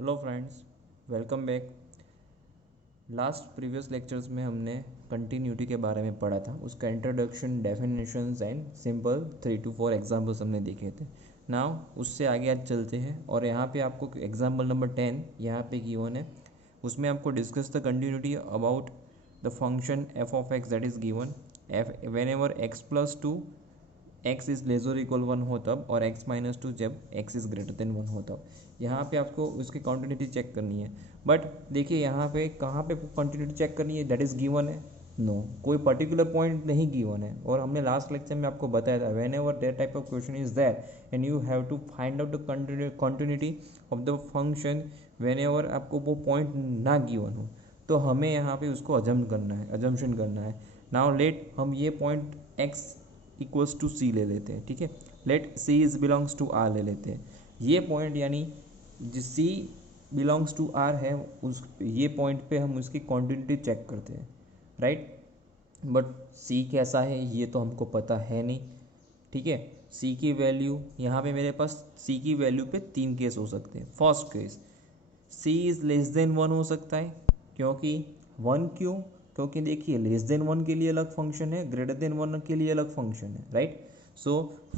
Hello friends, welcome back. Last previous lectures में हमने continuity के बारे में पढ़ा था। उसका introduction, definitions and simple 3 to 4 examples हमने देखे थे। नाउ उससे आगे आज चलते हैं और यहाँ पे आपको एग्जांपल नंबर 10 यहाँ पे गिवन है। उसमें आपको discuss the continuity about the function f of x that is given f whenever x plus two x is lesser equal 1 हो तब, और एक्स माइनस टू जब एक्स इज़ ग्रेटर देन 1 हो तब। यहाँ पे आपको उसकी कॉन्टिन्यूटी चेक करनी है। बट देखिए यहाँ पे कहाँ पे कॉन्टिन्यूटी चेक करनी है, दैट इज़ गिवन है। नो, कोई पर्टिकुलर पॉइंट नहीं गिवन है। और हमने लास्ट लेक्चर में आपको बताया था whenever that type of question is there and you have to find out the continuity of the function whenever आपको वो पॉइंट ना गिवन हो, तो हमें यहाँ पे उसको अजम्पशन करना है। नाउ लेट हम ये point x equals to c ले लेते हैं, ठीक है। Let c is belongs to R ले लेते हैं। ये पॉइंट यानी जो सी बिलोंग्स टू आर है, उस ये पॉइंट पे हम उसकी कॉन्टिन्यूटी चेक करते हैं, राइट। बट सी कैसा है ये तो हमको पता है नहीं, ठीक है। सी की वैल्यू यहाँ पे मेरे पास सी की वैल्यू पे 3 केस हो सकते हैं। First case, c is less than 1 हो सकता है। क्योंकि 1 क्यों? क्योंकि देखिए लेस देन 1 के लिए अलग फंक्शन है, ग्रेटर देन 1 के लिए अलग फंक्शन है, right. So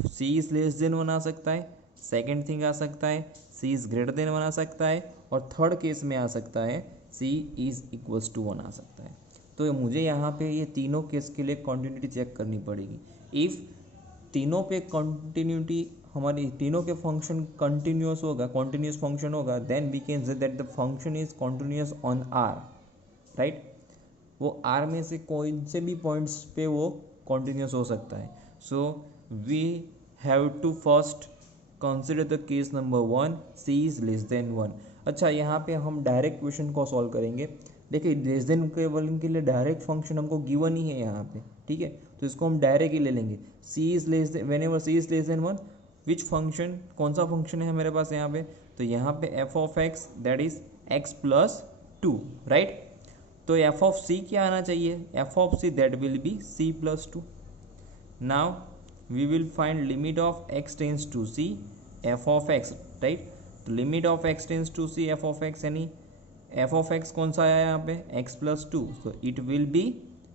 c is less than 1 आ सकता है। सेकेंड थिंग आ सकता है सी इज़ ग्रेटर देन 1 आ सकता है। और थर्ड केस में आ सकता है सी इज़ इक्वल्स टू 1 आ सकता है। तो मुझे यहाँ पे ये तीनों केस के लिए कॉन्टिन्यूटी चेक करनी पड़ेगी। इफ़ तीनों पे कंटिन्यूटी, हमारी तीनों के फंक्शन कॉन्टिन्यूस फंक्शन होगा, then we can say that the function is continuous on R, right. वो आर में से कोई से भी पॉइंट्स पे वो कॉन्टिन्यूस हो सकता है। So we have to first consider the case number 1, c is less than 1। अच्छा, यहाँ पे हम डायरेक्ट क्वेश्चन को सॉल्व करेंगे। देखिए लेस देन के लिए डायरेक्ट फंक्शन हमको गिवन ही है यहाँ पे, ठीक है। तो इसको हम डायरेक्ट ही ले लेंगे। C is less than, whenever c is less than 1, which function, कौन सा फंक्शन है मेरे पास यहाँ पे? तो यहाँ पे f of x that is x plus two, right. तो एफ ऑफ सी क्या आना चाहिए? F of c that will be c plus two. Now we will find limit of x tends to c f of x, right. तो limit of x tends to c f of x यानी f of x कौन सा आया यहाँ पे? X plus two. So it will be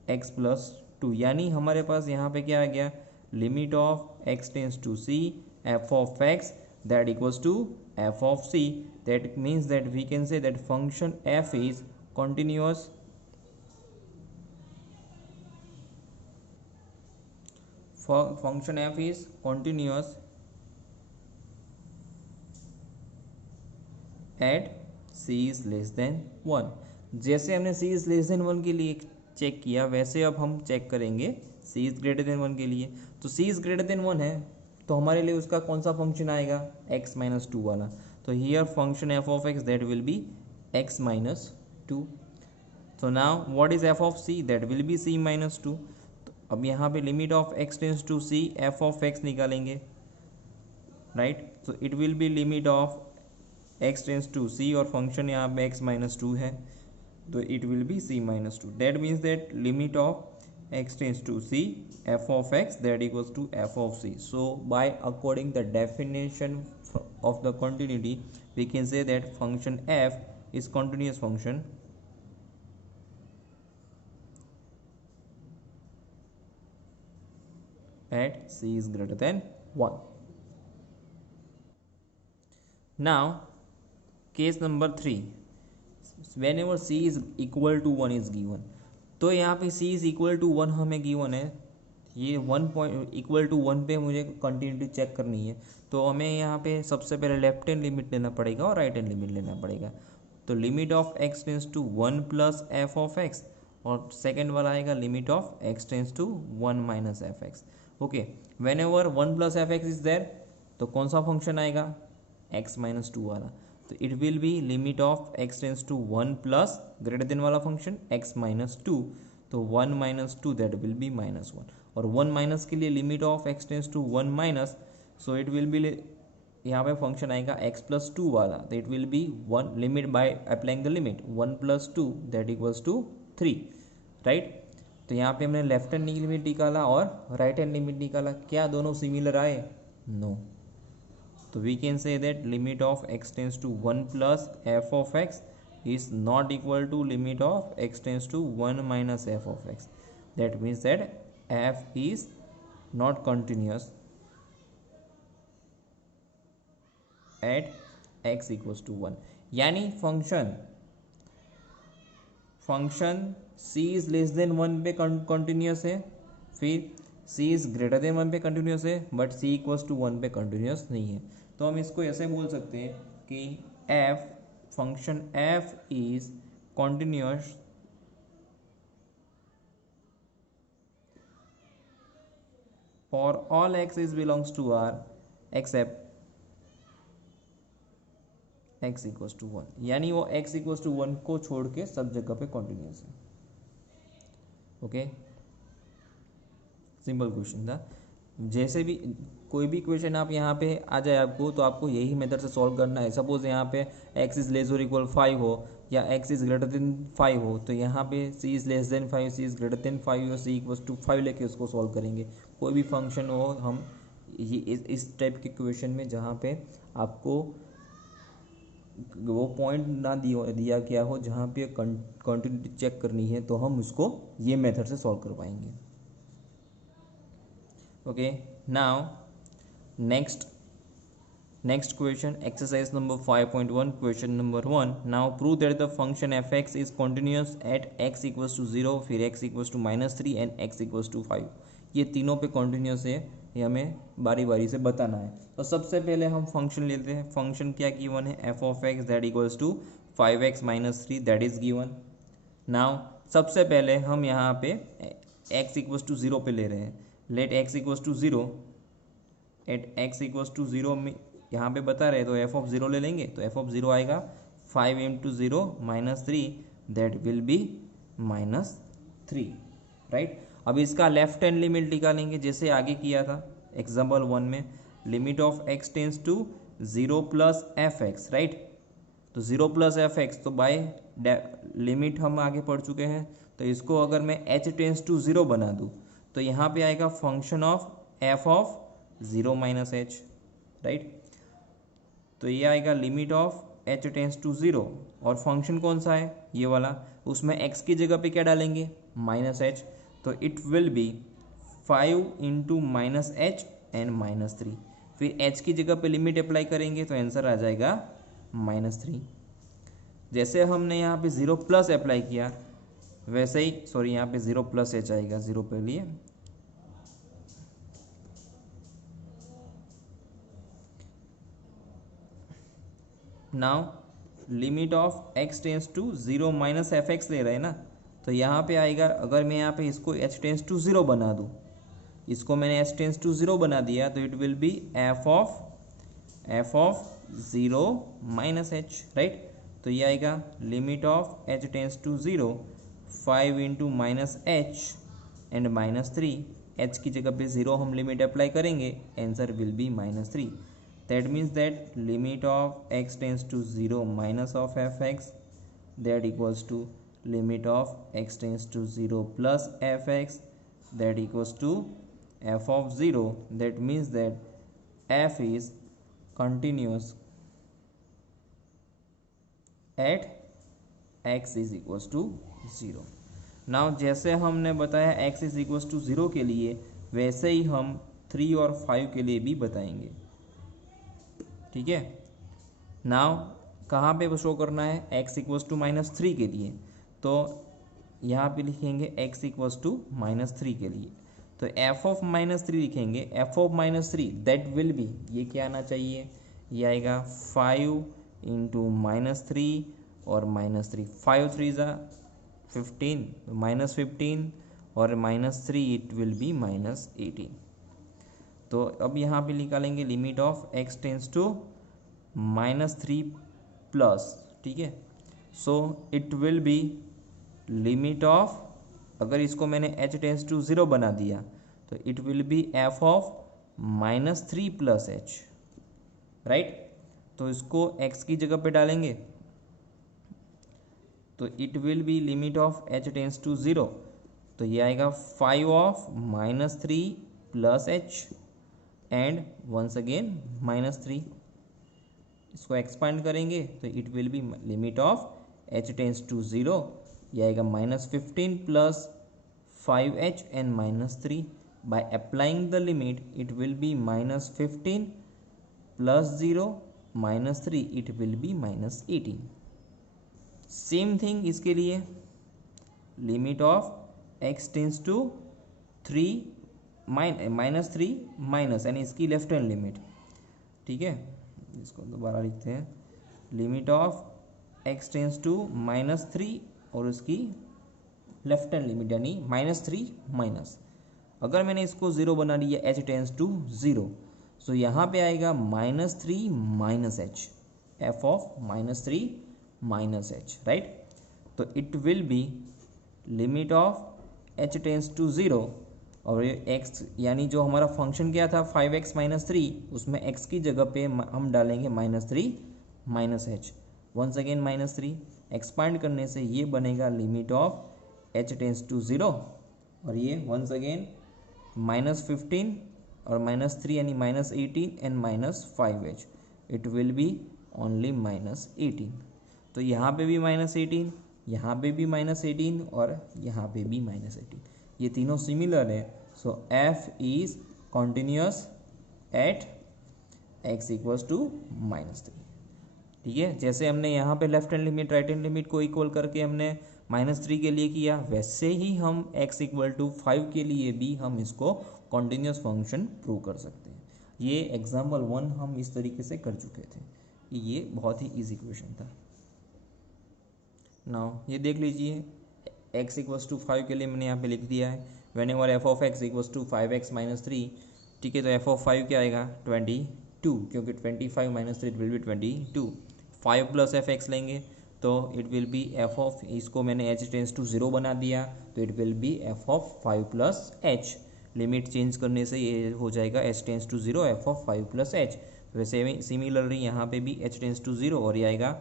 x plus two. यानी हमारे पास यहाँ पे क्या आ गया? Limit of x tends to c f of x that equals to f of c. That means that we can say that function f is continuous function f is continuous at c is less than 1। जैसे हमने c is less than 1 के लिए check किया, वैसे अब हम check करेंगे c is greater than 1 के लिए। तो c is greater than 1 है, तो हमारे लिए उसका कौन सा फंक्शन आएगा? x माइनस टू वाला। तो here function f of x that will be x minus two. तो now what is f of c? That will be c minus two. अब यहाँ पे limit of x tends to c f of x निकालेंगे, right. तो it will be limit of x tends to c और function यहाँ पे x minus two है, तो it will be c minus two. That means that limit of x tends to c f of x that equals to f of c। So by according the definition of the continuity we can say that function f is continuous function at c is greater than 1. Now case number 3, whenever c is equal to 1 is given। तो यहाँ पे c is equal to 1 हमें given है। ये 1 point equal to 1 पे मुझे continuity check करनी है। तो हमें यहाँ पे सबसे पहले लेफ्ट हैंड लिमिट लेना पड़ेगा और राइट हैंड लिमिट लेना पड़ेगा। तो limit of x tends to 1 plus f of x, और सेकेंड वाला आएगा limit of x tends to 1 minus F x. Okay, whenever 1 plus F x is there, तो कौन सा फंक्शन आएगा? एक्स माइनस टू वाला। तो it will be limit of x tends to 1 plus greater than वाला function x minus two. तो 1 minus two that will be minus 1। और 1 minus के लिए limit of x tends to 1 minus, so it will be, यहाँ पे function आएगा x plus two वाला। तो it will be 1 limit by applying the limit 1 plus two that equals to 3, right. तो यहाँ पे हमने लेफ्ट हैंड लिमिट निकाला और राइट हैंड लिमिट निकाला। क्या दोनों सिमिलर आए? नो। तो we can say that limit of x tends to 1 plus f of x is not equal to limit of x tends to 1 minus f of x. That means that f is not continuous at x equals to 1. यानी function c is less than 1 पे continuous है, फिर c is greater than 1 पे continuous है, but c equals to 1 पे continuous नहीं है. तो हम इसको ऐसे बोल सकते हैं कि f function f is continuous for all x is belongs to R except x equals to 1. यानी वो x equals to 1 को छोड़ के सब जगह पे कंटिन्यूस है. ओके, सिंपल क्वेश्चन था. जैसे भी कोई भी क्वेश्चन आप यहाँ पे आ जाए आपको, तो आपको यही मेथड से सॉल्व करना है. सपोज यहाँ पे x इज लेस और इक्वल 5 हो या x इज ग्रेटर देन 5 हो, तो यहाँ पे c is less then 5, c is greater than 5 और c इक्वल्स टू 5 लेके उसको सॉल्व करेंगे. कोई भी फंक्शन हो, हम ये इस टाइप के क्वेश्चन में जहाँ पे आपको वो पॉइंट ना दिया गया हो, जहाँ पे कंटिन्यूटी चेक करनी है, तो हम उसको ये मेथड से सॉल्व कर पाएंगे. Okay, now next question, exercise number 5.1, question number 1. Now prove that the function fx is continuous at x equals to 0, फिर x equals to -3 and x equals to 5. ये तीनों पे कंटिन्यूस है, ये हमें बारी बारी से बताना है. तो सबसे पहले हम फंक्शन लेते हैं. फंक्शन क्या गिवन है? f of x that equals to 5x - 3 that is given. Now सबसे पहले हम यहाँ पे x इक्वल्स टू 0 पे ले रहे हैं. Let x equals to 0, at x equals to 0 में यहाँ पे बता रहे, तो f ऑफ 0 ले लेंगे. तो f ऑफ 0 आएगा 5 into 0 -3 that will be -3, right. अब इसका लेफ्ट हैंड लिमिट निकालेंगे जैसे आगे किया था एग्जाम्पल 1 में. Limit of x tends to 0 plus F x, right. तो 0 प्लस एफ एक्स, तो बाय लिमिट हम आगे पढ़ चुके हैं. तो इसको अगर मैं h टेंस टू 0 बना दूँ, तो यहाँ पे आएगा function of f of 0 minus h, right. तो ये आएगा limit of h tends to 0, और फंक्शन कौन सा है? ये वाला. उसमें x की जगह पे क्या डालेंगे? -h. तो it will B 5 into -h and -3. फिर h की जगह पे लिमिट अप्लाई करेंगे तो आंसर आ जाएगा -3. जैसे हमने यहाँ पे 0 प्लस अप्लाई किया, वैसे ही सॉरी यहाँ पे 0 प्लस h आएगा 0 पे लिए. Now limit of x tends to 0 minus F x ले रहे हैं ना, तो यहाँ पे आएगा, अगर मैं यहाँ पे इसको h टेंस टू 0 बना दूँ, इसको मैंने h टेंस टू 0 बना दिया, तो it will be f of 0 minus h, right. तो ये आएगा limit of h tends to 0 5 into -h and -3. h की जगह पे 0 हम लिमिट अप्लाई करेंगे, answer will be -3. That means that limit of x tends to 0 minus of F x that equals to limit of x tends to 0 plus F x that equals to f of 0. That means that f is continuous at x is equals to 0. Now जैसे हमने बताया x is equals to 0 के लिए, वैसे ही हम 3 और 5 के लिए भी बताएंगे, ठीक है. नाउ कहाँ पे शो करना है? x इक्वल्स टू -3 के लिए, तो यहाँ पे लिखेंगे x इक्वल्स टू -3 के लिए. तो f ऑफ -3 लिखेंगे. f of -3 that will B, ये क्या आना चाहिए? ये आएगा 5 इंटू -3 और -3. 5 3 ज़ा 15, -15 और -3 इट विल बी -18. तो अब यहाँ पे निकालेंगे limit of x tends to -3 plus, ठीक है. So it will be limit of, अगर इसको मैंने h टेंस टू 0 बना दिया, तो it will be f of -3 plus h, right. तो इसको x की जगह पे डालेंगे, तो it will be limit of h tends to 0, तो ये आएगा 5 of -3 plus h and once again -3. इसको एक्सपांड करेंगे तो it will be limit of h tends to 0, ये आएगा -15 plus 5h and -3. By applying the limit it will be -15 plus 0 -3, it will be -18. Same thing इसके लिए limit of x tends to 3 -3 minus यानी इसकी left hand limit. ठीक है, इसको दोबारा लिखते हैं. Limit of x tends to -3 और उसकी लेफ्ट हैंड लिमिट यानी -3 माइनस. अगर मैंने इसको 0 बना दिया h टेंस टू 0, सो यहाँ पे आएगा -3 minus h, f of -3 minus h, right. तो it will be limit of h tends to 0 और ये x यानी जो हमारा फंक्शन क्या था 5x - 3, उसमें x की जगह पे हम डालेंगे -3 minus h. Once again -3 expand करने से ये बनेगा limit of h tends to 0 और ये वंस अगेन -15 और -3 यानी -18 and -5h. It will B only -18. तो यहाँ पे भी -18, यहाँ पे भी -18 और यहाँ पे भी -18. ये तीनों सिमिलर है. So f is continuous at x equals to -3. ठीक है, जैसे हमने यहाँ पे left hand limit right hand limit को इक्वल करके हमने -3 के लिए किया, वैसे ही हम x इक्वल टू 5 के लिए भी हम इसको कॉन्टिन्यूस फंक्शन प्रूव कर सकते हैं. ये एग्जाम्पल 1 हम इस तरीके से कर चुके थे. ये बहुत ही इजी क्वेश्चन था. नाउ ये देख लीजिए, x इक्वल्स टू 5 के लिए मैंने यहाँ पे लिख दिया है whenever f of x equals to 5x - 3. ठीक है, तो f ऑफ 5 क्या आएगा 22, क्योंकि 25 - 3 will be 22. 5 plus F x लेंगे तो it will be F of, इसको मैंने h टेंस टू 0 बना दिया तो it will be F of 5 plus h. Limit change करने से ये हो जाएगा h tends to 0 f of 5 plus h. तो वैसे सिमिलरली यहाँ पे भी h टेंस टू 0 और ये आएगा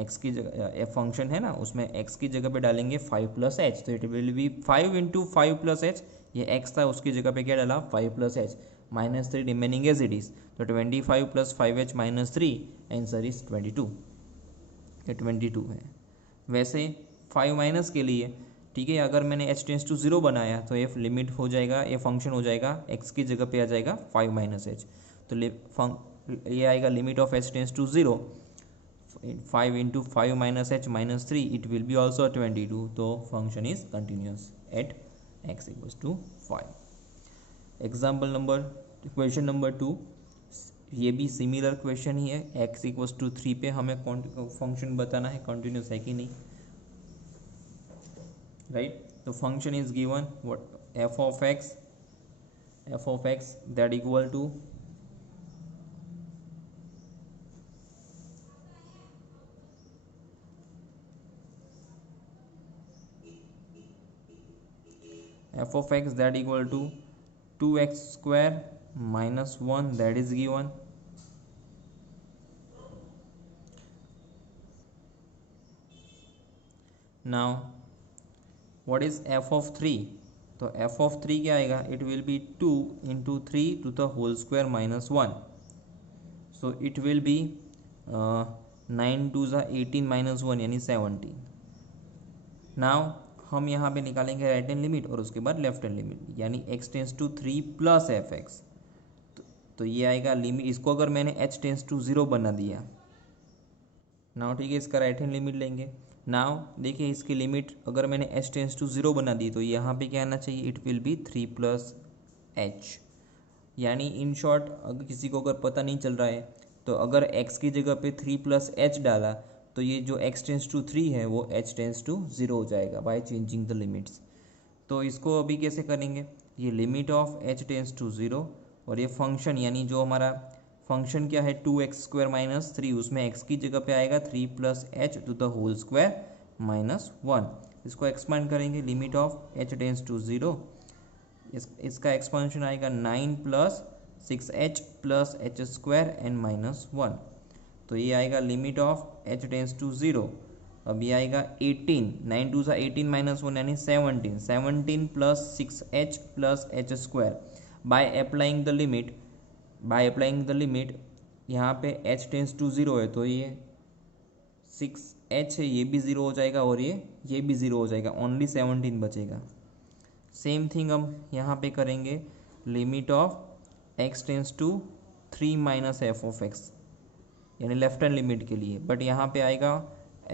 x की जगह, एफ फंक्शन है ना उसमें x की जगह पे डालेंगे 5 प्लस h, तो it will B 5 into 5 plus h. ये x था उसकी जगह पे क्या डाला 5 plus h, -3 remaining as it is. तो 25 प्लस 5h - 3, आंसर इज 22. ये 22 है. वैसे 5 माइनस के लिए ठीक है, अगर मैंने h टेंस टू 0 बनाया तो ये लिमिट हो जाएगा, ये फंक्शन हो जाएगा x की जगह पे आ जाएगा 5 माइनस h. तो ये आएगा limit of h tends to 0, 5 into 5 minus h - 3, it will be also 22. तो function is continuous at x equals to 5. Example number question number 2, ये भी सिमिलर क्वेश्चन ही है. x इक्वल्स टू 3 पे हमें फंक्शन बताना है कंटिन्यूस है कि नहीं, राइट. तो function is given what f of x that equal to f of x that equal to 2x square minus 1 that is given. Now what is f of 3? तो f of 3 क्या आएगा, it will be 2 into 3 to the whole square minus 1. So it will be 9 to the 18 minus 1 यानी 17. Now हम यहाँ पे निकालेंगे right hand limit और उसके बाद लेफ्ट हैंड लिमिट यानी x tends to 3 plus F x. तो ये आएगा लिमिट, इसको अगर मैंने h टेंस टू 0 बना दिया नाउ, ठीक है, इसका राइट हैंड लिमिट लेंगे. नाउ देखिए इसकी लिमिट अगर मैंने h टेंस टू 0 बना दी तो यहाँ पे क्या आना चाहिए, it will be 3 plus h. यानी इन शॉर्ट अगर किसी को अगर पता नहीं चल रहा है तो अगर x की जगह पे 3 प्लस h डाला तो ये जो x टेंस टू 3 है वो h टेंस टू 0 हो जाएगा बाय चेंजिंग द लिमिट्स. तो इसको अभी कैसे करेंगे, ये limit of h tends to 0 और ये फंक्शन यानी जो हमारा फंक्शन क्या है 2x स्क्वायर माइनस 3, उसमें x की जगह पे आएगा 3 plus h to the whole square minus 1. इसको एक्सपांड करेंगे limit of h tends to 0, इसका एक्सपांशन आएगा 9 plus 6h plus h square and minus 1. तो ये आएगा limit of h tends to 0. अब ये आएगा 18, 9 टू सा 18 माइनस 1 यानी 17, 17 plus 6h plus h square. Bye applying the limit यहाँ पे h टेंस टू 0 है तो ये 6h है, ये भी 0 हो जाएगा और ये भी 0 हो जाएगा, ओनली 17 बचेगा। सेम थिंग हम यहाँ पे करेंगे limit of x tends to 3 minus f of x, यानी लेफ्ट हैंड लिमिट के लिए, बट यहाँ पे आएगा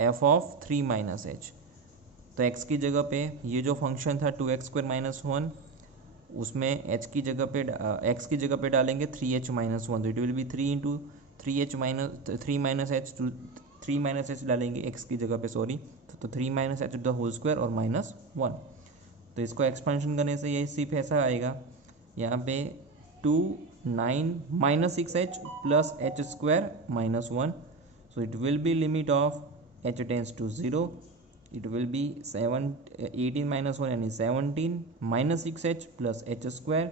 f ऑफ 3 माइनस एच। तो x की जगह पे ये जो फंक्शन था 2x² - 1, उसमें h की जगह पे x की जगह पे डालेंगे 3h - 1, तो it will be 3 into 3h -3 minus h, 3 minus h डालेंगे x की जगह पे, सॉरी, तो 3 minus h the whole square और -1। तो इसको एक्सपेंशन करने से ये सिर्फ ऐसा आएगा, यहाँ पे 2 9 minus 6h plus h² -1, so it will be limit of h tends to 0, it will be 18 - 1 यानी 17 minus 6h plus h²,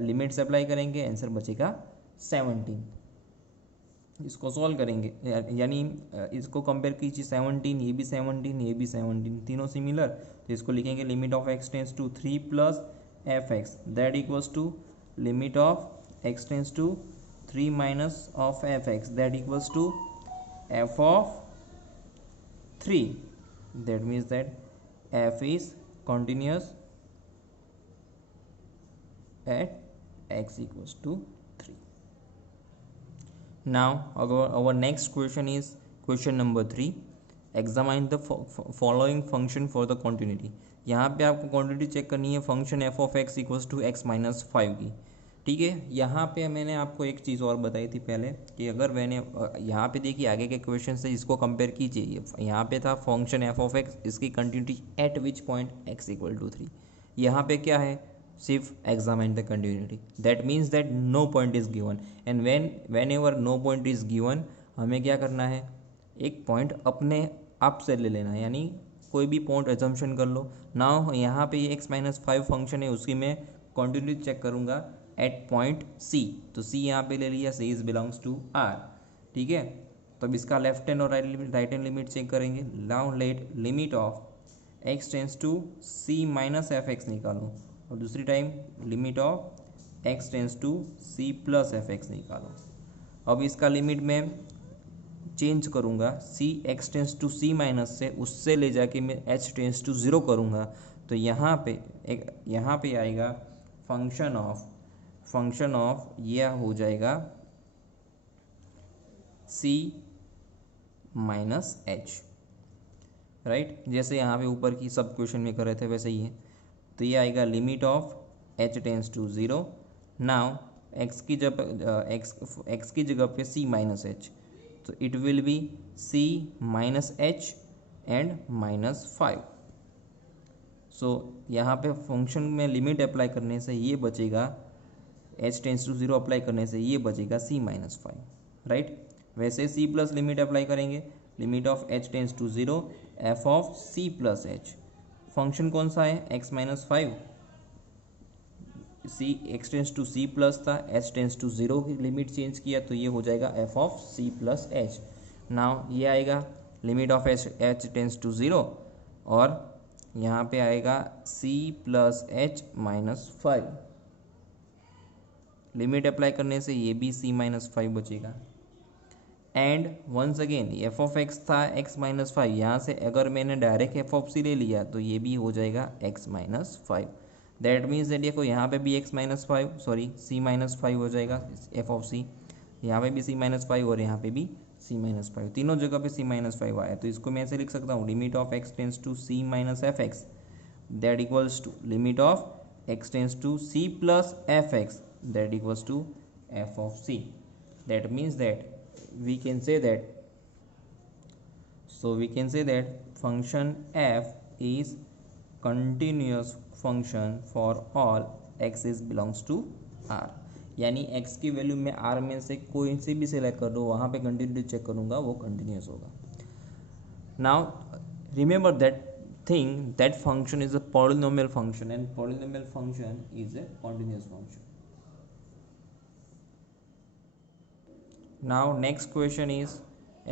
limits apply करेंगे, आंसर बचेगा 17। इसको सॉल्व करेंगे, यानी इसको कंपेयर कीजिए, 17, ये भी 17, ये भी 17, तीनों सिमिलर, तो इसको लिखेंगे limit of x tends to 3 plus F x that equals to limit of x tends to 3 minus of F x that equals to f of 3, that means that f is continuous at x equals to 3. Now our next question is question number 3. Examine the following function for the continuity. यहाँ पे आपको quantity check करनी है function f of x equals to x minus 5 की, ठीक है। यहाँ पे मैंने आपको एक चीज़ और बताई थी पहले कि अगर मैंने यहाँ पे देखिए आगे के क्वेश्चन से इसको कंपेयर कीजिए, यहाँ पे था फंक्शन f ऑफ x, इसकी continuity at which point x equal to 3, यहाँ पे क्या है, सिर्फ examine the continuity, that means that no point is given, and whenever no point is given हमें क्या करना है, एक पॉइंट अपने आप से ले लेना है, यानी कोई भी पॉइंट एजम्पशन कर लो। नाउ यहाँ पे ये x माइनस 5 फंक्शन है, उसकी मैं कंटिन्यूटी चेक करूँगा एट पॉइंट C, तो C यहाँ पे ले लिया, C is belongs to R, ठीक है। तो अब इसका लेफ्ट हैंड और राइट हैंड लिमिट चेक करेंगे। Now let limit of x tends to C minus F X निकालो, और दूसरी time limit of x tends to C plus F X निकालो। अब इसका लिमिट में चेंज करूँगा, C x tends to C minus से उससे ले जाके मैं h टेंस टू 0 करूँगा, तो यहाँ पे आएगा फंक्शन ऑफ यह हो जाएगा C माइनस एच, राइट, जैसे यहाँ पे ऊपर की सब क्वेश्चन में कर रहे थे वैसे ही है। तो ये आएगा limit of h tends to 0, now x की जगह पे C माइनस एच, तो it will be C minus H and -5। So यहाँ पे फंक्शन में लिमिट अप्लाई करने से ये बचेगा, h टेंस टू 0 अप्लाई करने से ये बचेगा C माइनस 5, राइट। वैसे C प्लस लिमिट अप्लाई करेंगे, limit of h tends to 0 f of C plus h, function कौन सा है, x minus 5, C x tends to C plus था, h टेंस टू 0 की लिमिट चेंज किया, तो ये हो जाएगा f of C plus h। Now ये आएगा limit of h tends to 0, और यहाँ पे आएगा C plus h minus 5, limit apply करने से ये भी C माइनस 5 बचेगा। And once again f of x था x माइनस 5, यहाँ से अगर मैंने डायरेक्ट f ऑफ C ले लिया तो ये भी हो जाएगा x minus 5, that means that देखो यहाँ पे भी x minus 5 sorry C minus 5 हो जाएगा f ऑफ C, यहाँ पे भी C माइनस 5 और यहाँ पे भी C माइनस 5, तीनों जगह पे C माइनस 5 आया, तो इसको मैं ऐसे लिख सकता हूँ limit of x tends to C minus F x that equals to limit of x tends to C plus F x that equals to f of C, that means that we can say that function f is continuous function for all x is belongs to R, यानी x की value मैं R में से कोई से भी select कर दो, वहाँ पे कंटिन्यूटी चेक करूँगा, वो कंटिन्यूस होगा। Now remember that thing that function is a polynomial function and polynomial function is a continuous function. Now next question is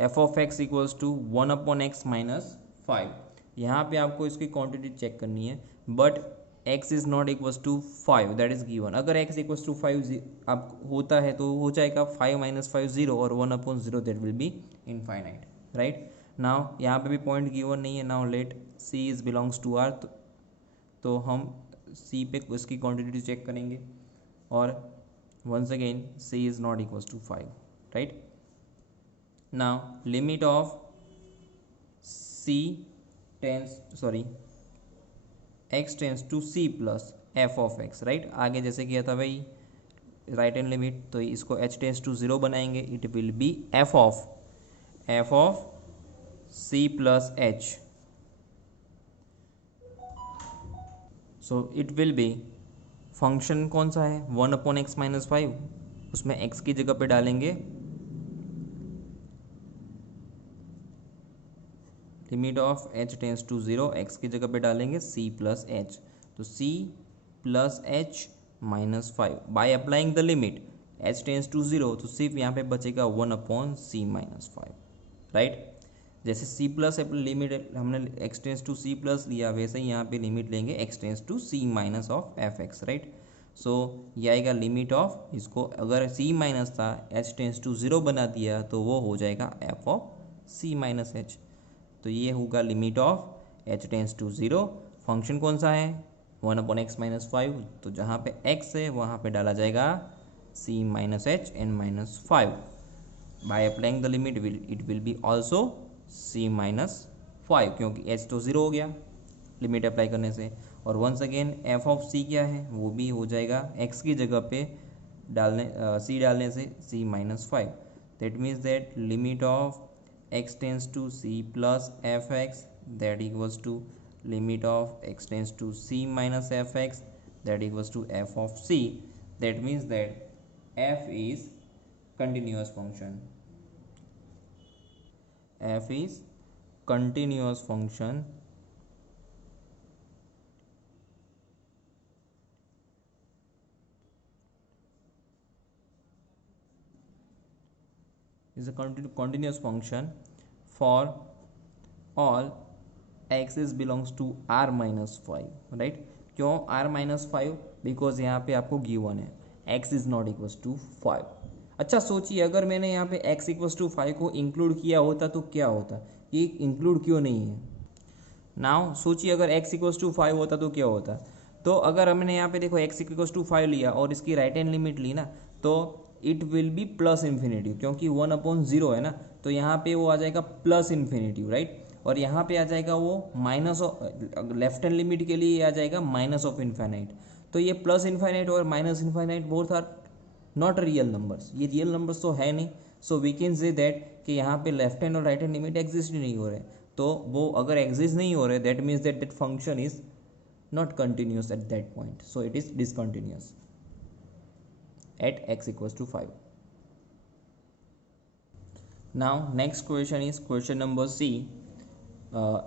f of x equals to 1 upon x minus 5. यहाँ पे आपको इसकी quantity check करनी है, but x is not equals to 5, that is given. अगर x equals to 5 आप होता है तो हो जाएगा 5 माइनस 5 0 और 1/0 that will be infinite, right. Now यहाँ पे भी पॉइंट गिवन नहीं है। Now let c is belongs to r, तो हम c पे उसकी क्वांटिटी चेक करेंगे और once again c is not equals to 5, right? Now limit of c x tends to c plus f of x, right? आगे जैसे किया था भाई राइट हैंड लिमिट, तो इसको h टेंस टू 0 बनाएंगे, it will be f of c plus h, so it will B function कौन सा है 1/x-5, उसमें x की जगह पे डालेंगे limit of h tends to 0, x की जगह पे डालेंगे c प्लस h, तो c plus h minus 5 by applying the limit h tends to 0, तो सिर्फ यहाँ पे बचेगा 1/c-5, राइट। जैसे c प्लस लिमिट हमने x tends to c plus लिया, वैसे ही यहाँ पे लिमिट लेंगे x tends to c minus of F x, right. So ये आएगा लिमिट ऑफ, इसको अगर c माइनस था h टेंस टू 0 बना दिया तो वो हो जाएगा f of c minus h, तो ये होगा limit of h tends to 0। Function कौन सा है 1/x-5, तो जहाँ पे x है वहाँ पे डाला जाएगा c minus h n minus 5, by applying the limit it will be also c minus 5, क्योंकि h तो 0 हो गया लिमिट अप्लाई करने से। और once again f of c क्या है, वो भी हो जाएगा x की जगह पे c डालने से c minus 5, that means that limit of x tends to c plus F x that equals to limit of x tends to c minus F x that equals to f of c, that means that f is continuous function, f is continuous function is a continuous function for all x is belongs to r minus 5, right. क्यों r minus 5, because यहाँ पे आपको given है x is not equals to 5। अच्छा सोचिए अगर मैंने यहाँ पे x इक्वल्स टू 5 को इंक्लूड किया होता तो क्या होता, ये इंक्लूड क्यों नहीं है। नाउ सोचिए अगर x इक्वल्स टू 5 होता तो क्या होता, तो अगर हमने यहाँ पे देखो x इक्वल्स टू 5 लिया और इसकी राइट हैंड लिमिट ली ना, तो it will B plus infinity, क्योंकि 1/0 है ना, तो यहाँ पे वो आ जाएगा प्लस इन्फिनिटी, राइट। और यहाँ पे आ जाएगा वो minus of, left hand limit के लिए आ जाएगा माइनस ऑफ इन्फाइनाइट, तो ये प्लस इन्फाइनाइट और minus infinite both are not real numbers, ये रियल नंबर्स तो है नहीं। So we can say that कि यहाँ पे लेफ्ट हैंड और राइट हैंड लिमिट एग्जिस्ट ही नहीं हो रहे, तो वो अगर एग्जिस्ट नहीं हो रहे that means that function is not continuous at that point, so it is discontinuous at x equals to 5. Now next question is question number c,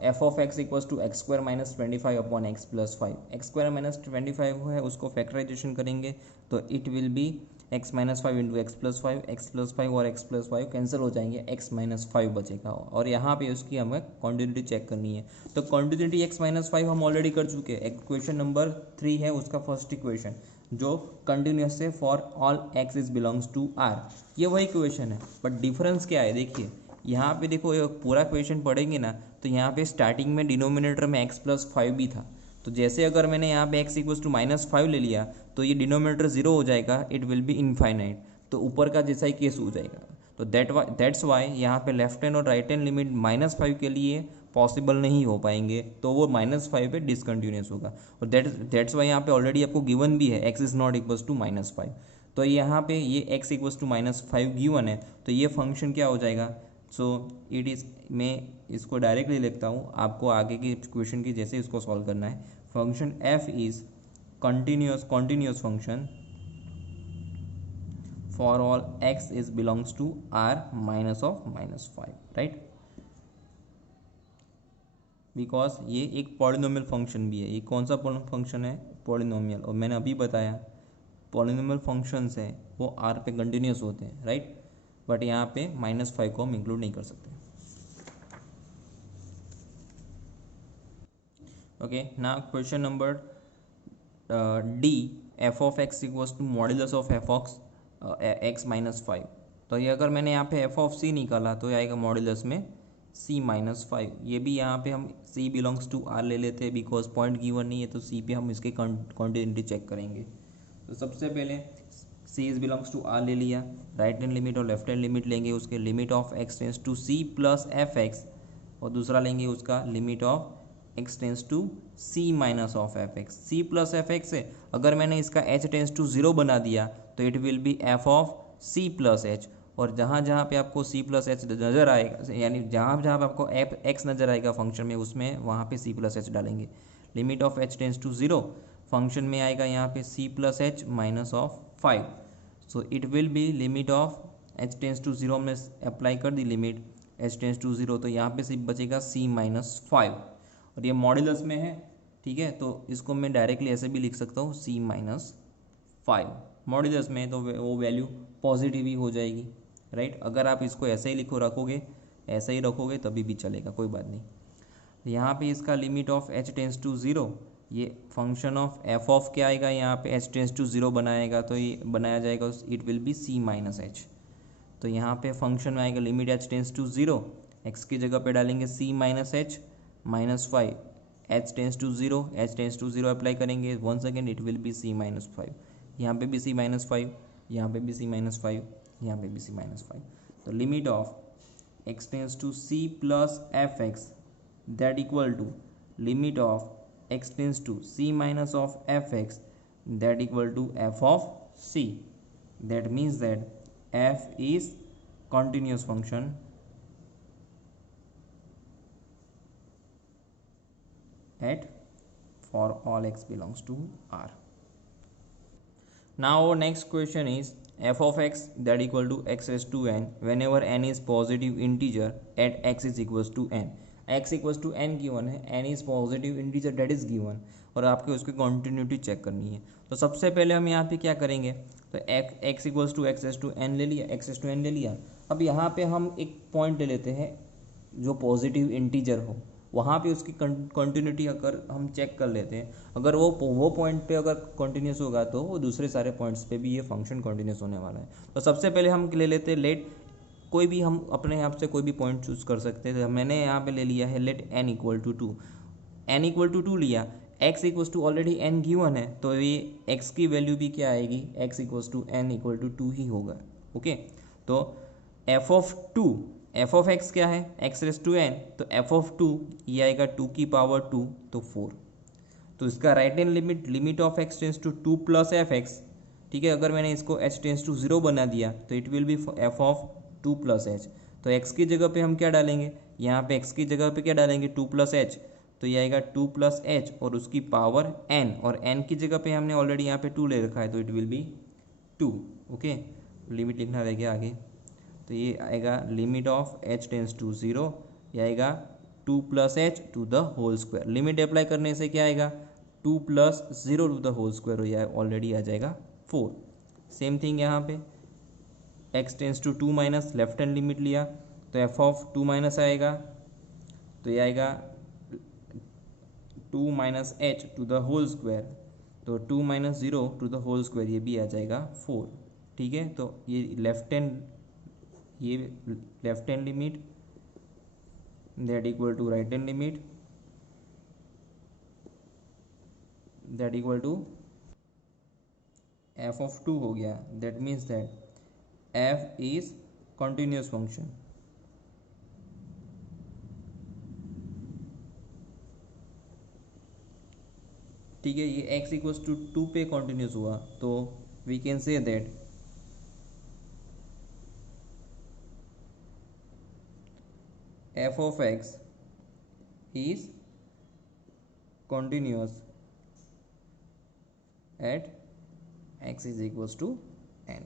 f of x equals to x square minus 25 upon x plus 5, x square minus 25 है उसको factorisation करेंगे तो it will be x minus 5 into x plus 5, x plus 5 और x plus 5 cancel हो जाएंगे, x minus 5 बचेगा, और यहाँ पे उसकी हमें कॉन्टिन्यूटी चेक करनी है। तो कॉन्टिन्यूटी x माइनस 5 हम ऑलरेडी कर चुके हैं, इक्वेशन नंबर 3 है उसका फर्स्ट इक्वेशन जो कंटिन्यूस है for all x is belongs to r, ये वही इक्वेशन है, बट डिफरेंस क्या है देखिए यहाँ पे देखो ये पूरा क्वेश्चन पढ़ेंगे ना, तो यहाँ पे स्टार्टिंग में डिनोमिनेटर में x प्लस 5 भी था, तो जैसे अगर मैंने यहाँ पे x इक्वल्स टू माइनस 5 ले लिया तो ये डिनोमिनेटर 0 हो जाएगा, इट विल बी इनफाइनाइट, तो ऊपर का जैसा ही केस हो जाएगा। तो दैट्स वाई यहाँ पे लेफ्ट हैंड और राइट हैंड लिमिट माइनस 5 के लिए पॉसिबल नहीं हो पाएंगे, तो वो माइनस 5 पे डिसकंटिन्यूस होगा, और दैट्स वाई यहाँ पे ऑलरेडी आपको गिवन भी है x is not equals to minus 5, तो यहाँ पे ये x equals to minus 5 given है, तो ये फंक्शन क्या हो जाएगा। सो इट इज़, मैं इसको डायरेक्टली लिखता हूँ, आपको आगे की क्वेश्चन की जैसे इसको सॉल्व करना है। Function f is continuous function for all x is belongs to r minus of minus 5, right, because ये एक पॉलिनोमियल फंक्शन भी है। ये कौन सा फंक्शन है, पॉलिनोमियल, और मैंने अभी बताया पॉलिनोमियल फंक्शंस है वो r पे कंटिन्यूस होते हैं, राइट, बट यहाँ पे माइनस 5 को हम इंक्लूड नहीं कर सकते। Okay, now question number D F of X equals to modulus of F ऑक्स एक्स माइनस फाइव। तो ये अगर मैंने यहाँ पे एफ ऑफ सी निकाला तो ये आएगा मॉड्यूलस में सी माइनस फाइव। ये भी यहाँ पे हम सी बिलोंग्स टू आर ले लेते हैं बिकॉज पॉइंट गिवन नहीं है, तो सी पे हम इसके कॉन्टिन्यूटी चेक करेंगे। तो सबसे पहले C is belongs to R ले लिया, राइट हैंड लिमिट और लेफ्ट हैंड लिमिट लेंगे उसके, limit of x tends to C plus F X, और दूसरा लेंगे उसका limit of x tends to C minus of F X. C plus F X है, अगर मैंने इसका एच टेंस टू जीरो बना दिया तो it will be F of C plus H, और जहाँ जहाँ पे आपको सी प्लस एच नज़र आएगा, यानी जहाँ जहाँ पे आपको एफ एक्स नज़र आएगा फंक्शन में, उसमें वहाँ पे सी प्लस एच डालेंगे। Limit of H tends to zero, function में आएगा यहाँ पे c plus h minus of five, so it will be limit of H tends to zero, हमने अप्लाई कर दी limit h tends to zero, तो यहाँ पे सिर्फ बचेगा सी माइनस फाइव, और ये मॉड्यूलस में है, ठीक है। तो इसको मैं डायरेक्टली ऐसे भी लिख सकता हूँ सी माइनस फाइव, मॉड्यूलस में है तो वो वैल्यू पॉजिटिव ही हो जाएगी, राइट। अगर आप इसको ऐसे ही रखोगे, ऐसे ही रखोगे तभी भी चलेगा, कोई बात नहीं। यहाँ पे इसका limit of H tends to zero, ये फंक्शन ऑफ एफ ऑफ क्या आएगा, यहाँ पे एच टेंस टू ज़ीरो बनाएगा तो ये बनाया जाएगा, it will be c minus H. तो यहाँ पे फंक्शन में आएगा limit h tends to zero, x की जगह पे डालेंगे c minus h minus five, h tends to zero, h tends to zero apply करेंगे, one second it will be c minus five, यहाँ पे भी सी माइनस फाइव, यहाँ पे भी सी माइनस फाइव, यहाँ पे भी सी माइनस फाइव। तो limit of x tends to C plus F X that equal to limit of x tends to c minus of fx that equal to f of c. That means that f is continuous function at for all x belongs to R. Now our next question is f of x that equal to x raised to n whenever n is positive integer at x is equals to n. x equals to n given है, n is positive integer that is given, और आपको उसकी continuity check करनी है। तो सबसे पहले हम यहाँ पे क्या करेंगे, तो X equals to X S to N ले लिया, एक्स एस टू एन ले लिया। अब यहाँ पे हम एक पॉइंट ले लेते हैं जो पॉजिटिव इंटीजर हो, वहाँ पे उसकी कंटिन्यूटी अगर हम चेक कर लेते हैं, अगर वो पॉइंट पे अगर कंटिन्यूस होगा तो वो दूसरे सारे पॉइंट्स पे भी ये फंक्शन कंटिन्यूस होने वाला है। तो सबसे पहले हम ले लेते हैं लेट, कोई भी हम अपने यहाँ से कोई भी पॉइंट चूज़ कर सकते हैं। मैंने यहाँ पे ले लिया है let n equal to two, n equal to two लिया, x equals to already n given है तो ये एक्स की वैल्यू भी क्या आएगी, x equals to n equal to two ही होगा, ओके। तो f of two, f of x क्या है, एक्स रेस टू एन, तो एफ ऑफ टू ये आएगा टू की पावर टू, तो फोर। तो इसका right hand limit, limit of x tends to two plus F X, ठीक है। अगर मैंने इसको एच टेंस टू जीरो बना दिया तो it will be F of to plus H. तो x की जगह पे हम क्या डालेंगे, यहाँ पे x की जगह पे क्या डालेंगे, टू प्लस एच, तो ये आएगा टू प्लस एच और उसकी पावर n, और n की जगह पे हमने ऑलरेडी यहाँ पे टू ले रखा है तो it will be two, okay. Limit लिखना रह गया आगे, तो ये आएगा limit of h tends to zero, ये आएगा two plus H to the whole square. Limit apply करने से क्या आएगा, two plus zero to the whole square, ये ऑलरेडी आ जाएगा फोर। सेम थिंग यहाँ पे x tends to two minus, left hand limit लिया तो f ऑफ टू माइनस आएगा, तो ये आएगा two minus h to the whole square, तो two minus zero to the whole square ये भी आ जाएगा फोर, ठीक है। तो ये left hand limit that equal to right hand limit that equal to f of two हो गया। That means that f is continuous function, ठीक है। ये x इक्वल्स टू टू पे कंटिन्यूस हुआ तो we can say that f of x is continuous at x is equals to n।